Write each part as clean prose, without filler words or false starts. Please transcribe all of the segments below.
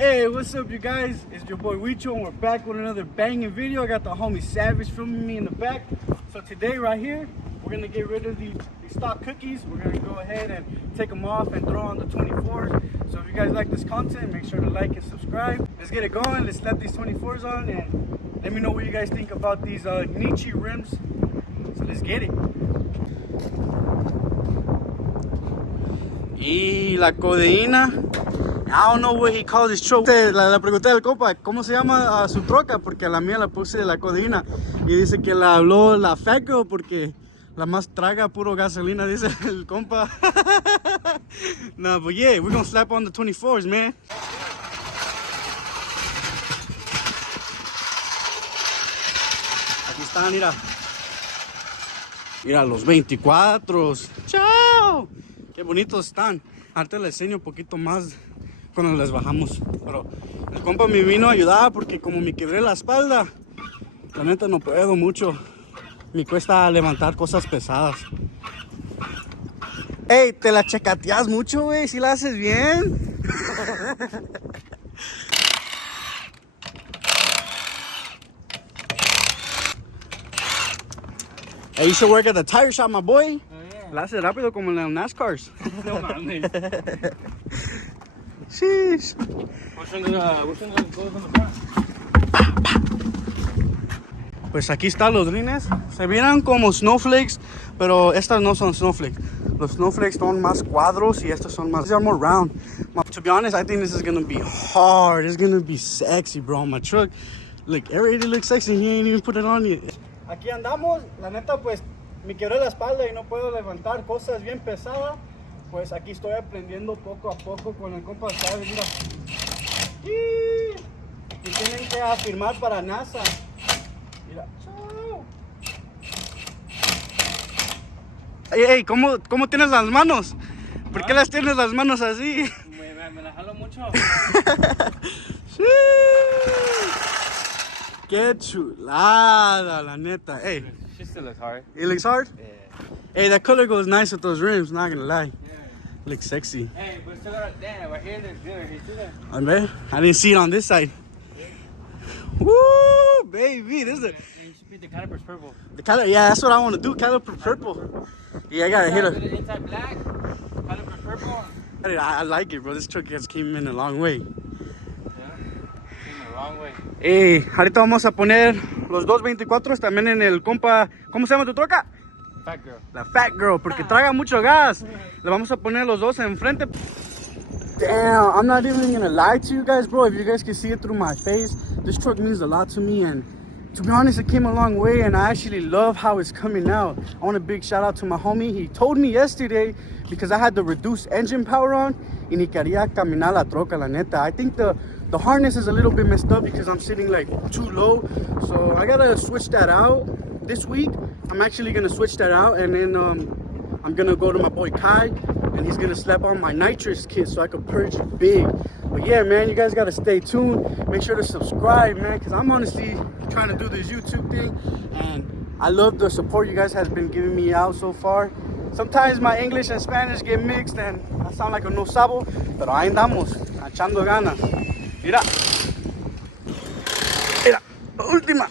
Hey, what's up, you guys? It's your boy Wicho, and we're back with another banging video. I got the homie Savage filming me in the back. So today, right here, we're gonna get rid of these stock cookies. We're gonna go ahead and take them off and throw on the 24s. So if you guys like this content, make sure to like and subscribe. Let's get it going. Let's slap these 24s on and let me know what you guys think about these Nietzsche rims. So let's get it. Y la codeína. I don't know what he calls his truck. Le pregunté al compa cómo se llama su troca, porque a la mía la puse la codeína. Y dice que la habló la fat girl porque la más traga puro gasolina, dice el compa. Nah, but yeah, we're gonna slap on the 24s, man. Aquí están, mira. Mira los 24s. ¡Chao! Qué bonitos están. Ahorita les enseño un poquito más cuando les bajamos. Pero el compa me vino a ayudar porque como me quebré la espalda, la neta no puedo mucho. Me cuesta levantar cosas pesadas. Ey, te la checateas mucho, güey. ¿Sí la haces bien? Hey, you should work at the tire shop, my boy. La hace rápido como en los NASCARs. No mames. Sheesh. Which one goes on the front? Pues aquí están los rines. Se miran como snowflakes, pero estas no son snowflakes. Los snowflakes son más cuadros y estos son más. These are more round. To be honest, I think this is gonna be hard. It's gonna be sexy, bro. My truck, like, already looks sexy. He ain't even put it on yet. Aquí andamos. La neta, pues, me quebré la espalda y no puedo levantar cosas bien pesadas. Pues aquí estoy aprendiendo poco a poco con el compa, ¿sabes? Mira. Y tienen que firmar para NASA. Mira. Ey, ¿cómo tienes las manos? ¿Por qué las tienes las manos así? Me las jalo mucho. Sí. Qué chulada, la neta. Hey. She still looks hard. It looks hard? Yeah. Hey, that color goes nice with those rims, not gonna lie. Yeah. Looks sexy. Hey, but still got damn, right here looks good. Right here, see that? I bet. I didn't see it on this side. Woo, baby. This is And you should paint the calipers purple. the color. Yeah, that's what I want to do. Caliper purple. Yeah, I gotta hit her. Inside black, calipers purple. I like it, bro. This truck has came in a long way. Yeah, came a long way. Hey, ahorita vamos a poner los 224 también en el compa. ¿Cómo se llama tu troca? Fat girl. La Fat Girl, porque traga mucho gas. Le vamos a poner los dos enfrente. Damn, I'm not even gonna lie to you guys, bro. If you guys can see it through my face, this truck means a lot to me. And to be honest, it came a long way, and I actually love how it's coming out. I want a big shout out to my homie. He told me yesterday, because I had the reduced engine power on, y ni quería caminar la troca, la neta. I think the harness is a little bit messed up because I'm sitting like too low. So I gotta switch that out this week. I'm actually gonna switch that out, and then I'm gonna go to my boy Kai, and he's gonna slap on my nitrous kit so I can purge it big. But yeah, man, you guys gotta stay tuned. Make sure to subscribe, man, because I'm honestly trying to do this YouTube thing, and I love the support you guys has been giving me out so far. Sometimes my English and Spanish get mixed, and I sound like a no sabo, pero ahí andamos, echando ganas. Mira, mira, última.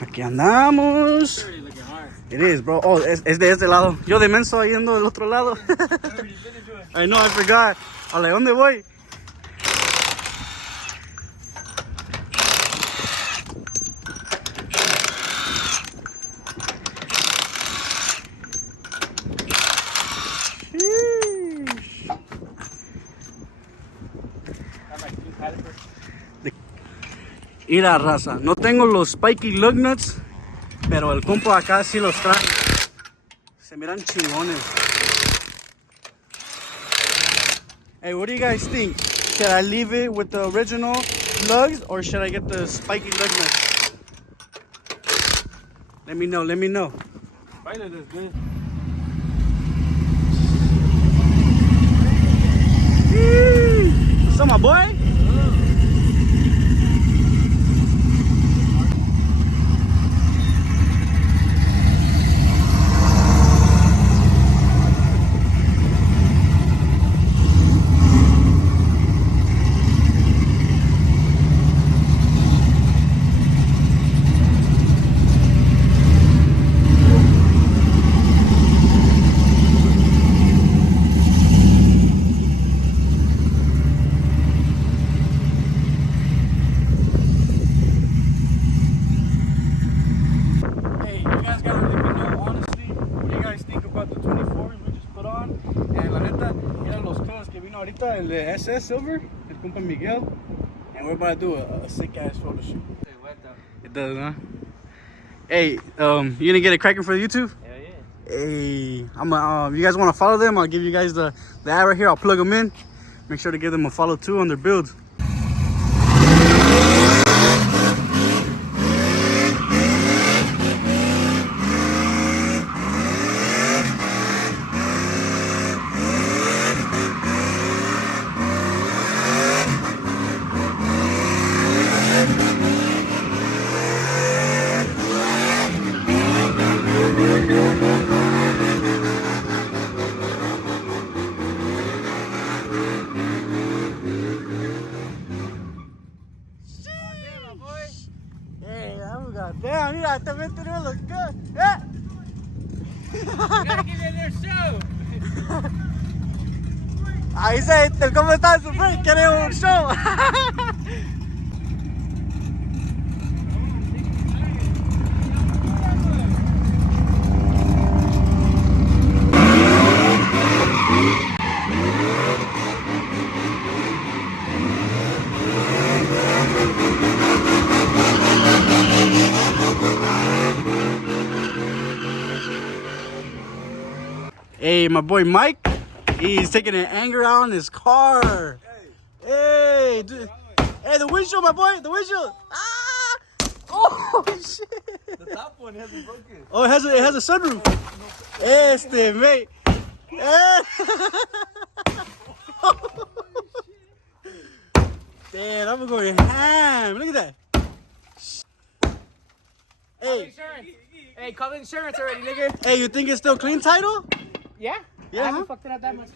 Aquí andamos. Already looking hard. It is, bro. Oh, es de este lado. Yo de menso yendo del otro lado. I know, I forgot. Hola, ¿dónde voy? Mira, raza, no tengo los spiky lug nuts, pero el compa acá sí los trae. Se miran chingones. Hey, what do you guys think? Should I leave it with the original lugs or should I get the spiky lug nuts? Let me know, let me know. Spider looks good. What's up, my boy? ahorita el de SS Silver, el compa Miguel, and we're about to do a sick ass photo shoot. It does, huh? Hey, you gonna get it cracking for YouTube? Hell yeah. Hey, you guys want to follow them? I'll give you guys the ad right here. I'll plug them in. Make sure to give them a follow too on their builds. Damn, mira, también tenemos los good. You gotta give it their show. Ahí se, el cómo está su friend, quiere un show. Hey, my boy Mike, he's taking an anger out on his car. Hey, dude. Hey, the windshield, my boy, the windshield. Ah! Oh shit! The top one hasn't broken. Oh, it has a sunroof. Este, mate. Eh. Damn, I'm going ham. Look at that. Hey, Hey, call the insurance already, nigga. hey, you think it's still clean title? Yeah? Yeah, I haven't huh? fucked it up that much.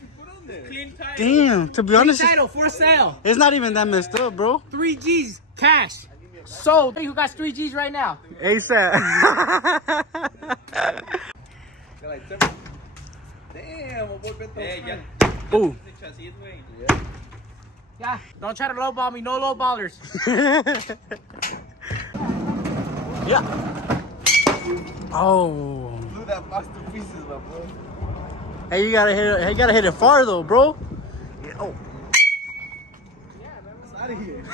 Clean title. Damn, to be honest, Title for sale. it's not even that messed up, bro. 3 G's cash. Sold. Hey, who got 3 G's right now? ASAP. Damn, hey, ya. Ooh. Yeah. Don't try to lowball me. No lowballers. Yeah. Oh. Blew that box to pieces, my boy. Hey, you gotta hit it far though, bro. Yeah, oh. It's out of here.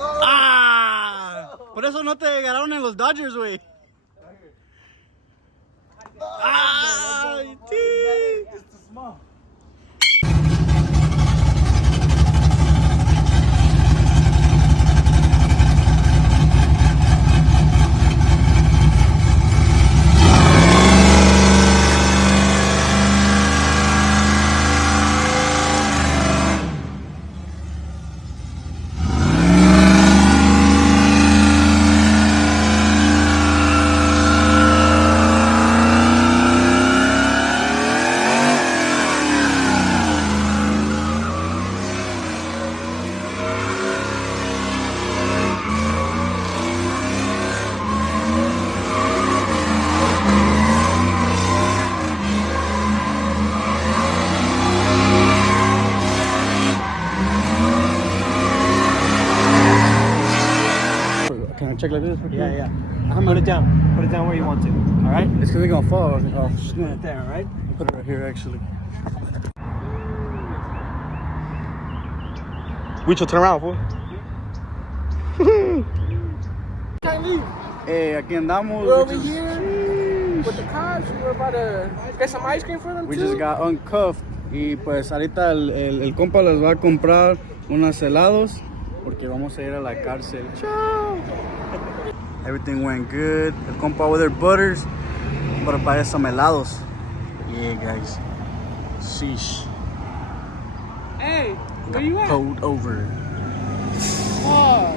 Ah. Por eso no te ganaron en los Dodgers, güey. Ah. It's too small. Can I check like this? Yeah. I'm Put it down. Put it down where you want to. All right? It's because they're gonna fall. Oh, snap. Right there, all right? Put it right here, actually. Wicho, turn around, fool. Can't leave. Hey, aquí andamos. We're over here with the cops. We're about to get some ice cream for them, We too. just got uncuffed. Y pues ahorita el compa les va a comprar unos helados porque vamos a ir a la cárcel. Chao. Everything went good. El compa over there butters. Para buy some helados. Yeah, guys. Sheesh. Hey, where Got you at? pulled over. Oh.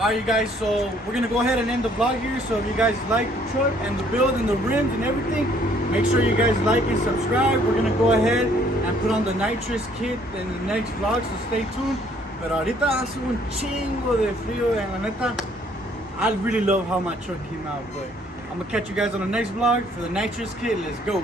Alright, you guys, so we're gonna go ahead and end the vlog here. So if you guys like the truck and the build and the rims and everything, make sure you guys like and subscribe. We're gonna go ahead and put on the nitrous kit in the next vlog, so stay tuned. Pero ahorita hace un chingo de frío, and la neta, I really love how my truck came out. But I'm gonna catch you guys on the next vlog for the nitrous kit. Let's go.